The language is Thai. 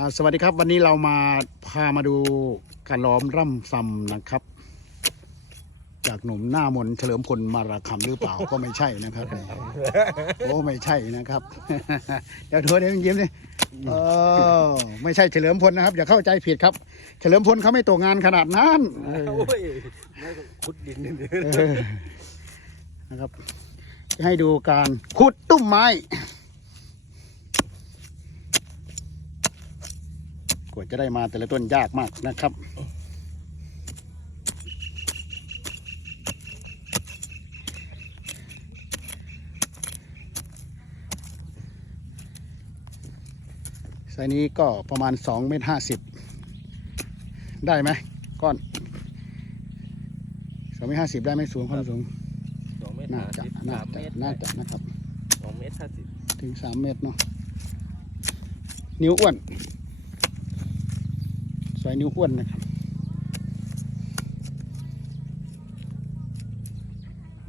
อ่าสวัสดีครับวันนี้เรามาพามาดูการล้อมร่ำซำนะครับ จากหนุ่มหน้ามนต์เฉลิมพลมาราคำหรือเปล่า ก็ไม่ใช่นะครับโอ้ไม่ใช่นะครับ เดี๋ยวเธอเดี๋ยวยิ้มดิเออไม่ใช่เฉลิมพลนะครับ อย่าเข้าใจผิดครับ เฉลิมพลเขาไม่ตกงานขนาดนั้นเออโอ้ยไม่ต้องขุดดินนี่เออนะครับจะให้ดูการขุดตุ้มไม้ กว่าจะได้มาแต่ละต้นยากมากนะครับไซส์นี้ก็ประมาณสองเมตรห้าสิบได้ไหมก้อนสองเมตรห้าสิบได้ไหมสูงความสูงสองเมตรน่าห้าจะสิบน่าสามจะเมตรน่าจะนะครับสองเมตรห้าสิบถึงสามเมตรเนาะนิ้วอ้วน สวยนิ้วอ้วนนะครับ